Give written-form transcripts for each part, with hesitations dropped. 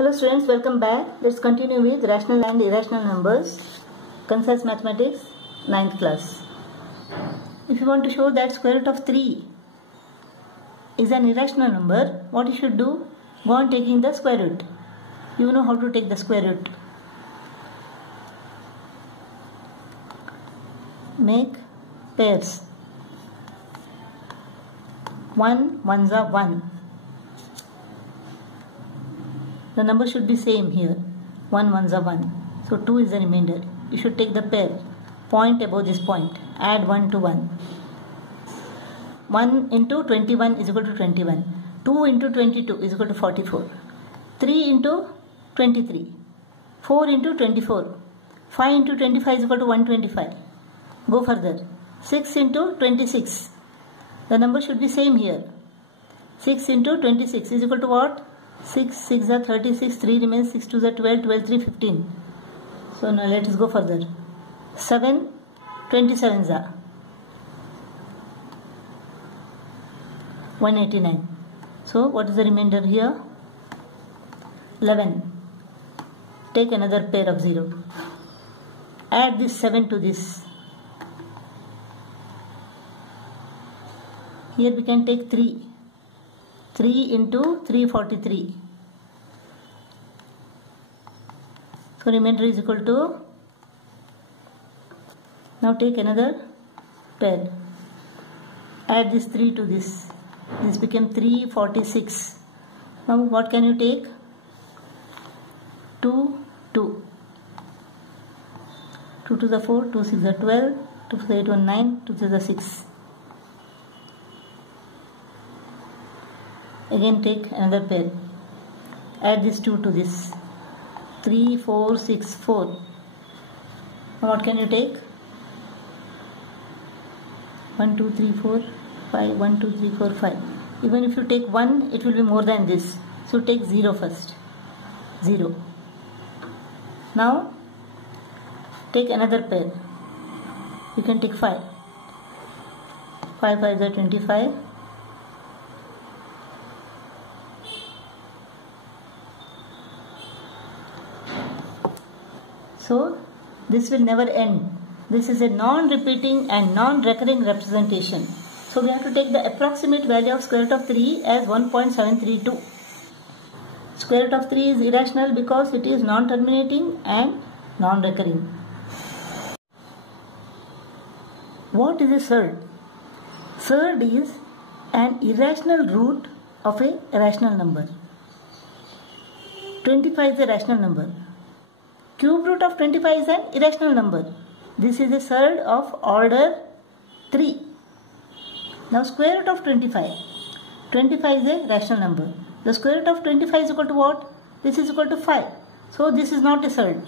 Hello students, welcome back. Let's continue with rational and irrational numbers. Concise Mathematics, 9th class. If you want to show that square root of 3 is an irrational number, what you should do? Go on taking the square root. You know how to take the square root. Make pairs. 1 ones are 1. The number should be same here. 1 ones are 1. So 2 is the remainder. You should take the pair. Point above this point. Add 1 to 1. 1 into 21 is equal to 21. 2 into 22 is equal to 44. 3 into 23. 4 into 24. 5 into 25 is equal to 125. Go further. 6 into 26. The number should be same here. 6 into 26 is equal to what? 6, 6 are 36, 3 remains, 6 2 are 12, 12 3 15. So now let us go further. 7, 27s are 189. So what is the remainder here? 11. Take another pair of 0. Add this 7 to this. Here we can take 3. 3 into 343. So remainder is equal to, now take another pair. Add this 3 to this. This became 346. Now what can you take? 2, 2. 2 to the 4, 2 6 are 12, 2 to the 8 1 9, 2 to the 6. Again take another pair. Add this 2 to this. 3, 4, 6, 4. Now what can you take? 1, 2, 3, 4, 5. 1, 2, 3, 4, 5. Even if you take 1, it will be more than this. So take 0 first. 0. Now take another pair. You can take 5. 5 5s are 25. So this will never end. This is a non-repeating and non-recurring representation. So we have to take the approximate value of square root of 3 as 1.732. Square root of 3 is irrational because it is non-terminating and non-recurring. What is a surd? Surd is an irrational root of a rational number. 25 is a rational number. Cube root of 25 is an irrational number. This is a surd of order 3. Now square root of 25. 25 is a rational number. The square root of 25 is equal to what? This is equal to 5. So this is not a surd.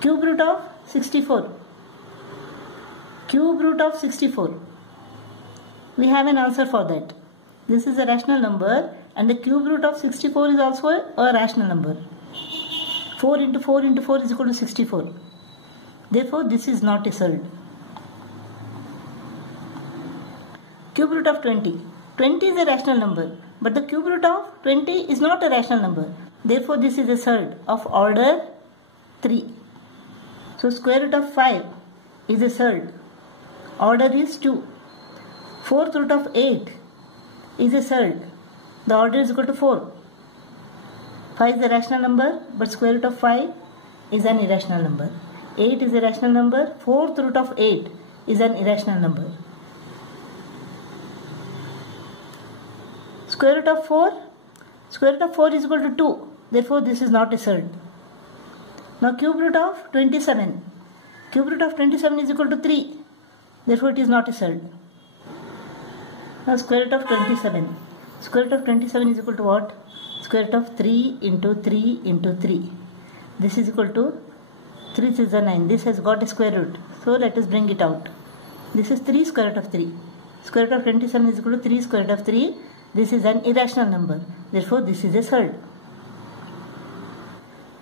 Cube root of 64. Cube root of 64. We have an answer for that. This is a rational number. And the cube root of 64 is also a rational number. 4 into 4 into 4 is equal to 64. Therefore, this is not a surd. Cube root of 20. 20 is a rational number. But the cube root of 20 is not a rational number. Therefore, this is a surd of order 3. So, square root of 5 is a surd. Order is 2. Fourth root of 8 is a surd. The order is equal to 4. 5 is a rational number, but square root of 5 is an irrational number. 8 is a rational number. Fourth root of 8 is an irrational number. Square root of 4. Square root of 4 is equal to 2. Therefore, this is not a surd. Now, cube root of 27. Cube root of 27 is equal to 3. Therefore, it is not a surd. Now, square root of 27. Square root of 27 is equal to what? Square root of 3 into 3 into 3. This is equal to 3 is 9. This has got a square root. So let us bring it out. This is 3 square root of 3. Square root of 27 is equal to 3 square root of 3. This is an irrational number. Therefore this is a surd.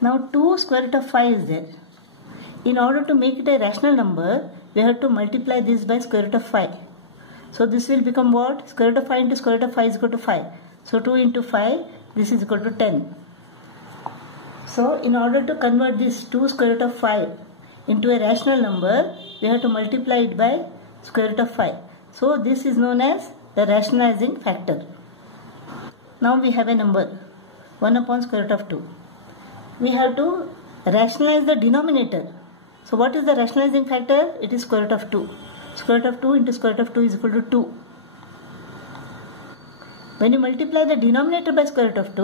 Now 2 square root of 5 is there. In order to make it a rational number, we have to multiply this by square root of 5. So this will become what? Square root of 5 into square root of 5 is equal to 5. So 2 into 5, this is equal to 10. So in order to convert this 2 square root of 5 into a rational number, we have to multiply it by square root of 5. So this is known as the rationalizing factor. Now we have a number 1 upon square root of 2. We have to rationalize the denominator. So what is the rationalizing factor? It is square root of 2. Square root of 2 into square root of 2 is equal to 2. When you multiply the denominator by square root of 2,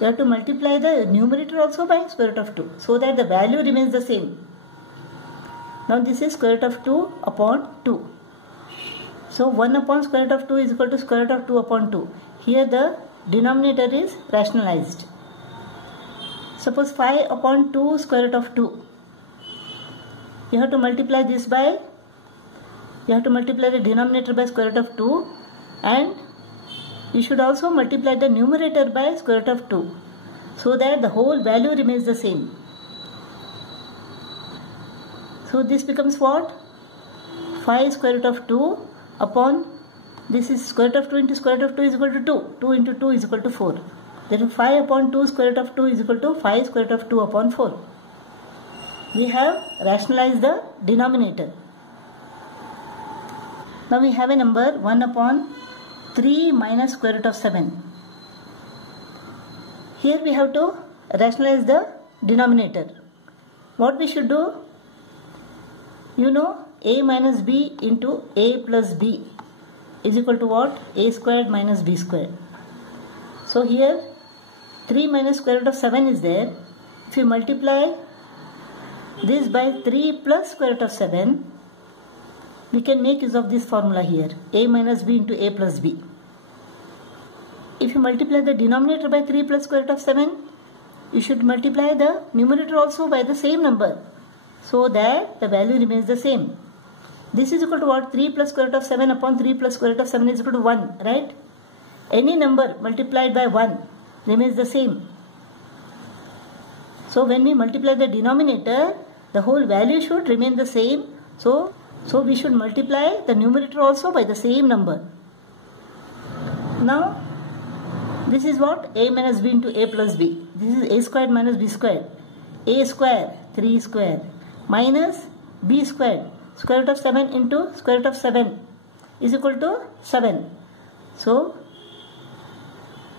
you have to multiply the numerator also by square root of 2 so that the value remains the same. Now this is square root of 2 upon 2. So 1 upon square root of 2 is equal to square root of 2 upon 2. Here the denominator is rationalized. Suppose 5 upon 2 square root of 2. You have to multiply this by, you have to multiply the denominator by square root of 2, and you should also multiply the numerator by square root of 2 so that the whole value remains the same. So this becomes what? 5 square root of 2 upon, this is square root of 2 into square root of 2 is equal to 2. 2 into 2 is equal to 4. Then 5 upon 2 square root of 2 is equal to 5 square root of 2 upon 4. We have rationalized the denominator. Now we have a number 1 upon 3 minus square root of 7. Here we have to rationalize the denominator. What we should do? You know, a minus b into a plus b is equal to what? A squared minus b squared. So here 3 minus square root of 7 is there. If you multiply this by 3 plus square root of 7, we can make use of this formula here, a minus b into a plus b. If you multiply the denominator by 3 plus square root of 7, you should multiply the numerator also by the same number so that the value remains the same. This is equal to what? 3 plus square root of 7 upon 3 plus square root of 7 is equal to 1, right? Any number multiplied by 1 remains the same. So when we multiply the denominator, the whole value should remain the same. So we should multiply the numerator also by the same number. Now this is what? A minus b into a plus b. This is a squared minus b squared. A square, 3 square, minus b squared, square root of 7 into square root of 7 is equal to 7. So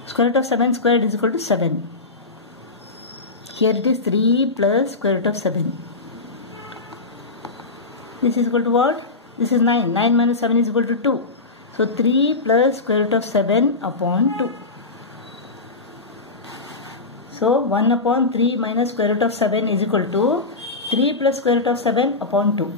square root of 7 squared is equal to 7. Here it is 3 plus square root of 7. This is equal to what? This is 9. 9 minus 7 is equal to 2. So 3 plus square root of 7 upon 2. So 1 upon 3 minus square root of 7 is equal to 3 plus square root of 7 upon 2.